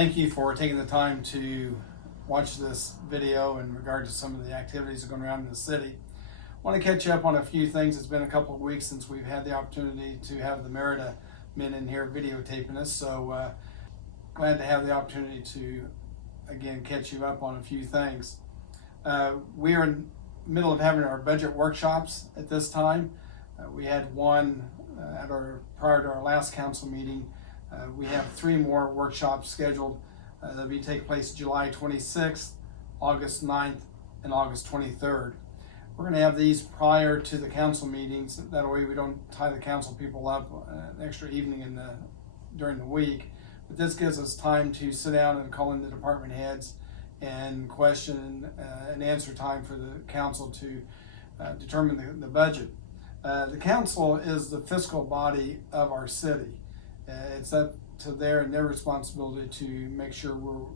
Thank you for taking the time to watch this video in regard to some of the activities that are going around in the city. I want to catch up on a few things. It's been a couple of weeks since we've had the opportunity to have the Merida men in here videotaping us, so glad to have the opportunity to again catch you up on a few things. We are in the middle of having our budget workshops at this time. We had one prior to our last council meeting. We have 3 more workshops scheduled that'll be take place July 26th, August 9th, and August 23rd. We're going to have these prior to the council meetings. That way we don't tie the council people up an extra evening during the week. But this gives us time to sit down and call in the department heads and question and answer time for the council to determine the budget. The council is the fiscal body of our city. It's up to their responsibility to make sure we're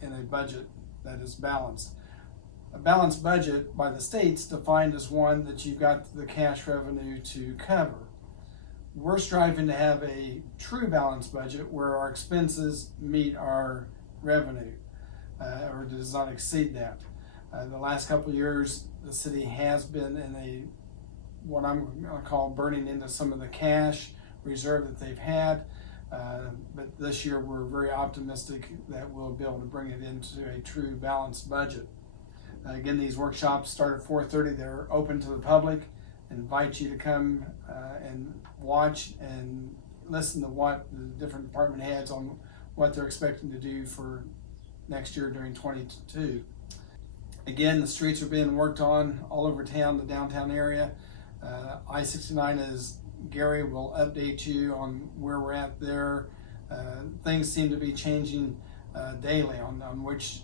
in a budget that is balanced. A balanced budget by the state's defined as one that you've got the cash revenue to cover. We're striving to have a true balanced budget where our expenses meet our revenue or does not exceed that. The last couple of years, the city has been in what I'm going to call burning into some of the cash reserve that they've had. But this year we're very optimistic that we'll be able to bring it into a true balanced budget. Again, these workshops start at 4:30. They're open to the public. I invite you to come and watch and listen to what the different department heads on what they're expecting to do for next year during 22. Again, the streets are being worked on all over town, the downtown area. I-69 is Gary will update you on where we're at there. Things seem to be changing daily on which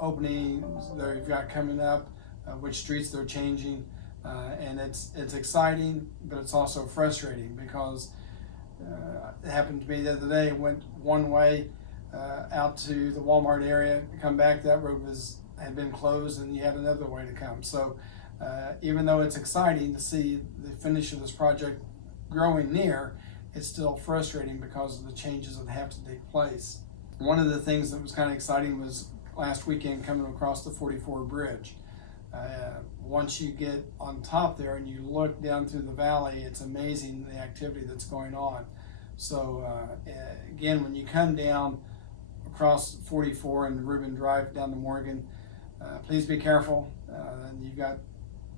openings they've got coming up, which streets they're changing, and it's exciting, but it's also frustrating because it happened to me the other day. Went one way out to the Walmart area, come back, that road had been closed, and you had another way to come. So even though it's exciting to see the finish of this project growing near, it's still frustrating because of the changes that have to take place. One of the things that was kind of exciting was last weekend coming across the 44 bridge. Once you get on top there and you look down through the valley, it's amazing the activity that's going on. So again, when you come down across 44 and Reuben Drive down to Morgan, please be careful. And you've got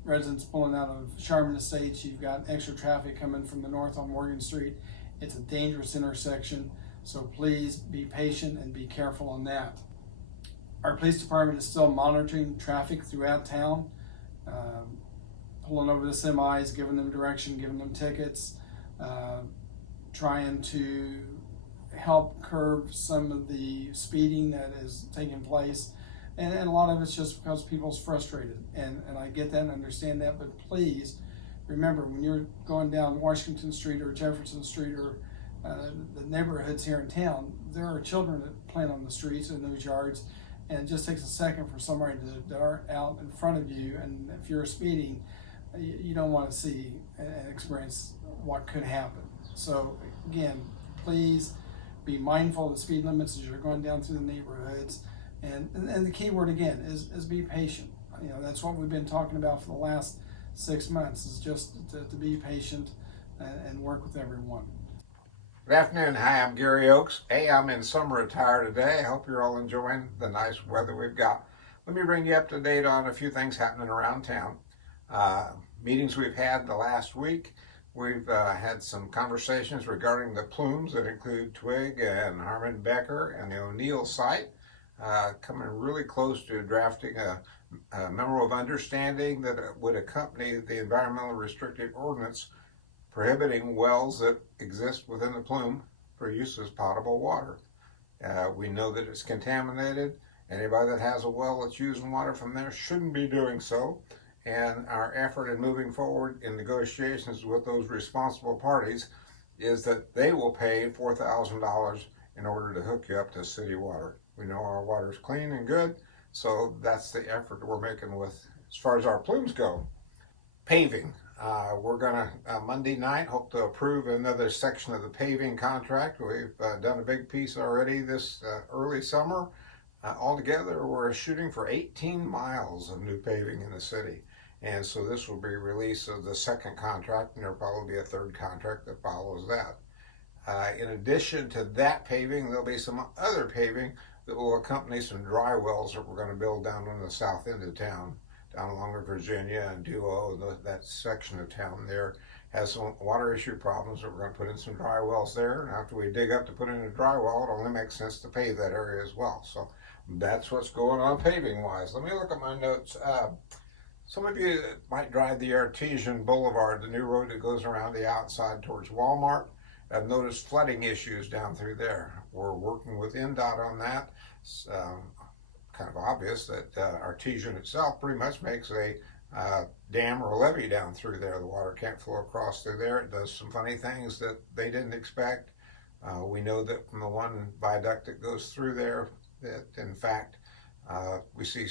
residents pulling out of Sharman Estates. You've got extra traffic coming from the north on Morgan Street. It's a dangerous intersection, so please be patient and be careful on that. Our police department is still monitoring traffic throughout town, pulling over the semis, giving them direction, giving them tickets, trying to help curb some of the speeding that is taking place. And a lot of it's just because people's frustrated, and I get that and understand that, but please remember, when you're going down Washington Street or Jefferson Street or the neighborhoods here in town, there are children that play on the streets in those yards, and it just takes a second for somebody to dart out in front of you, and if you're speeding, you don't want to see and experience what could happen. So again, please be mindful of the speed limits as you're going down through the neighborhoods. And the key word again is be patient. You know, that's what we've been talking about for the last 6 months, is just to be patient and work with everyone. Good afternoon. Hi, I'm Gary Oakes. Hey, I'm in summer attire today. I hope you're all enjoying the nice weather we've got. Let me bring you up to date on a few things happening around town. Meetings we've had the last week. We've had some conversations regarding the plumes that include Twig and Harmon Becker and the O'Neill site. Coming really close to drafting a memo of understanding that would accompany the environmental restricted ordinance prohibiting wells that exist within the plume for use as potable water. We know that it's contaminated. Anybody that has a well that's using water from there shouldn't be doing so. And our effort in moving forward in negotiations with those responsible parties is that they will pay $4,000 in order to hook you up to city water. We know our water is clean and good, so that's the effort that we're making with as far as our plumes go. Paving. We're going to, Monday night, hope to approve another section of the paving contract. We've done a big piece already this early summer. Altogether, we're shooting for 18 miles of new paving in the city. And so this will be release of the second contract, and there'll probably be a third contract that follows that. In addition to that paving, there'll be some other paving that will accompany some dry wells that we're going to build down on the south end of town, down along Virginia and Duo. That section of town there has some water issue problems, so we're going to put in some dry wells there. And after we dig up to put in a dry well, it only makes sense to pave that area as well. So that's what's going on paving wise. Let me look at my notes. Some of you might drive the Artesian Boulevard, the new road that goes around the outside towards Walmart. I've noticed flooding issues down through there. We're working with NDOT on that. It's kind of obvious that Artesian itself pretty much makes a dam or a levee down through there. The water can't flow across through there. It does some funny things that they didn't expect. We know that from the one viaduct that goes through there that in fact we see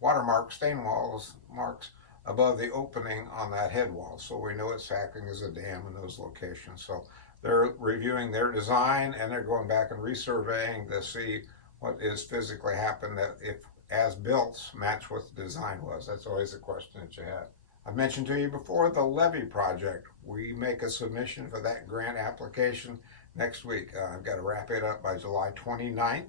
watermarks, stain walls marks above the opening on that head wall. So we know it's acting as a dam in those locations. So they're reviewing their design and they're going back and resurveying to see what is physically happened, that if as built match what the design was. That's always the question that you have. I've mentioned to you before the levee project. We make a submission for that grant application next week. I've got to wrap it up by July 29th,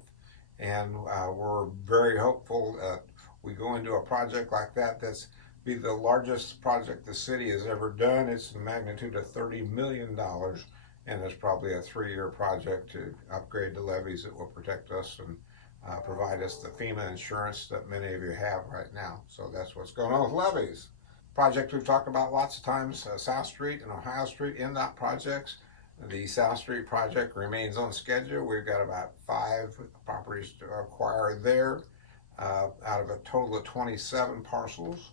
and we're very hopeful that we go into a project like that that's be the largest project the city has ever done. It's the magnitude of $30 million, and it's probably a 3-year project to upgrade the levees that will protect us and provide us the FEMA insurance that many of you have right now. So that's what's going on with levees. Project we've talked about lots of times, South Street and Ohio Street NDOT projects. The South Street project remains on schedule. We've got about 5 properties to acquire there out of a total of 27 parcels.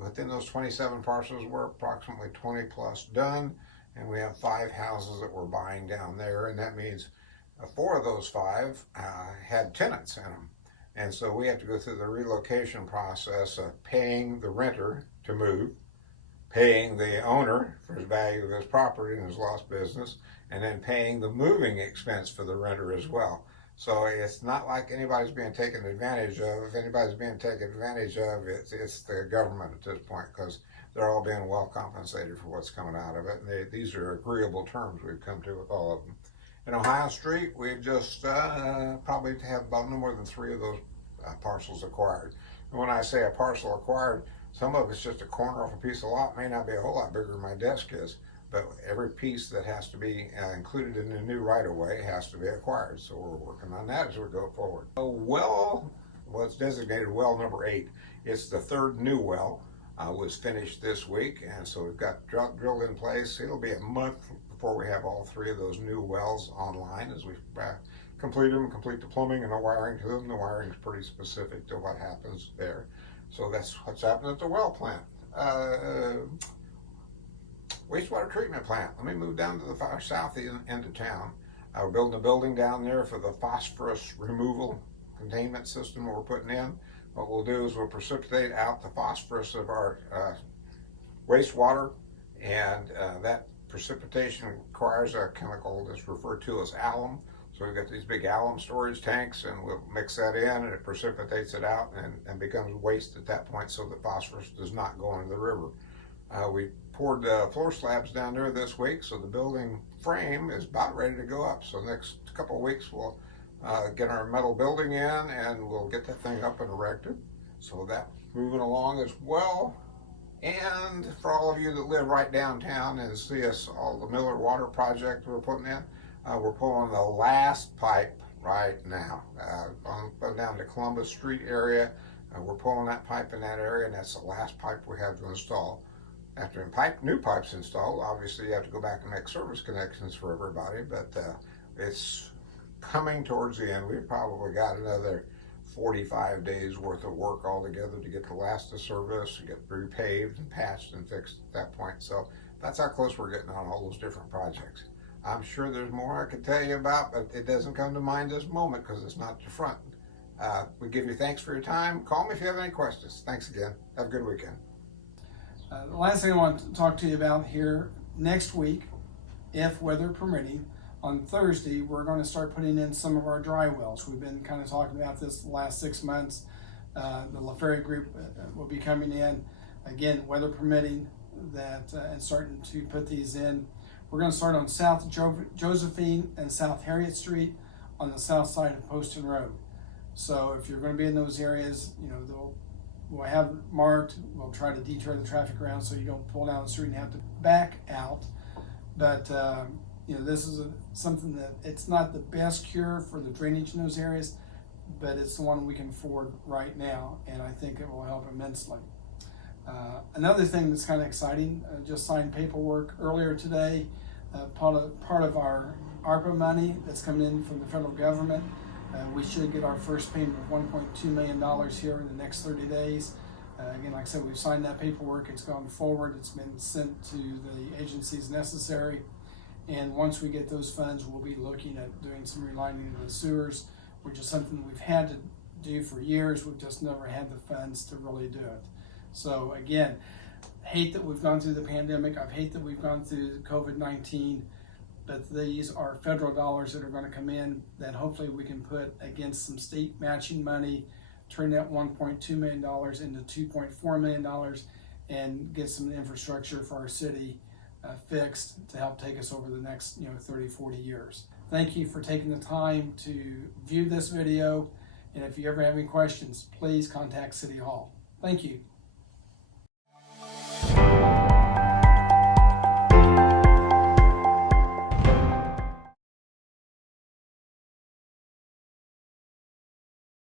Within those 27 parcels, we're approximately 20 plus done, and we have 5 houses that we're buying down there, and that means 4 of those 5 had tenants in them. And so we have to go through the relocation process of paying the renter to move, paying the owner for the value of his property and his lost business, and then paying the moving expense for the renter as well. So it's not like anybody's being taken advantage of. If anybody's being taken advantage of, it's the government at this point, because they're all being well compensated for what's coming out of it. And these are agreeable terms we've come to with all of them. In Ohio Street, we've just probably have about no more than 3 of those parcels acquired. And when I say a parcel acquired, some of it's just a corner off a piece of lot. May not be a whole lot bigger than my desk is, but every piece that has to be included in the new right-of-way has to be acquired. So we're working on that as we go forward. Well, it's designated well number 8. It's the 3rd new well. Was finished this week, and so we've got drilled in place. It'll be a month before we have all 3 of those new wells online as we complete them, complete the plumbing and the wiring to them. The wiring is pretty specific to what happens there. So that's what's happening at the well plant. Wastewater treatment plant. Let me move down to the far south end of town. We're building a building down there for the phosphorus removal containment system we're putting in. What we'll do is we'll precipitate out the phosphorus of our wastewater, and that precipitation requires a chemical that's referred to as alum. So we've got these big alum storage tanks, and we'll mix that in, and it precipitates it out and becomes waste at that point, so that phosphorus does not go into the river. We poured floor slabs down there this week, so the building frame is about ready to go up. So the next couple of weeks we'll get our metal building in, and we'll get that thing up and erected. So that's moving along as well. And for all of you that live right downtown and see us, all the Miller Water project we're putting in, we're pulling the last pipe right now. Down to Columbus Street area, we're pulling that pipe in that area, and that's the last pipe we have to install. After new pipes installed, obviously you have to go back and make service connections for everybody, but it's coming towards the end. We've probably got another 45 days worth of work altogether to get the last of service, to get repaved and patched and fixed at that point. So that's how close we're getting on all those different projects. I'm sure there's more I could tell you about, but it doesn't come to mind this moment because it's not the front. We give you thanks for your time. Call me if you have any questions. Thanks again. Have a good weekend. The last thing I want to talk to you about here next week, if weather permitting, on Thursday, we're going to start putting in some of our dry wells. We've been kind of talking about this the last 6 months. The LaFerry group will be coming in, again, weather permitting, and starting to put these in. We're going to start on South Josephine and South Harriet Street on the south side of Poston Road. So if you're going to be in those areas, we'll have marked. We'll try to detour the traffic around so you don't pull down the street and have to back out. But this is something that it's not the best cure for the drainage in those areas, but it's the one we can afford right now, and I think it will help immensely. Another thing that's kind of exciting, just signed paperwork earlier today, part of our ARPA money that's coming in from the federal government. We should get our first payment of $1.2 million here in the next 30 days. Again, like I said, we've signed that paperwork. It's gone forward. It's been sent to the agencies necessary. And once we get those funds, we'll be looking at doing some relining of the sewers, which is something we've had to do for years. We've just never had the funds to really do it. So again, hate that we've gone through the pandemic. I hate that we've gone through COVID-19, but these are federal dollars that are going to come in that hopefully we can put against some state matching money, turn that $1.2 million into $2.4 million, and get some infrastructure for our city fixed to help take us over the next 30, 40 years. Thank you for taking the time to view this video, and if you ever have any questions, please contact City Hall. Thank you.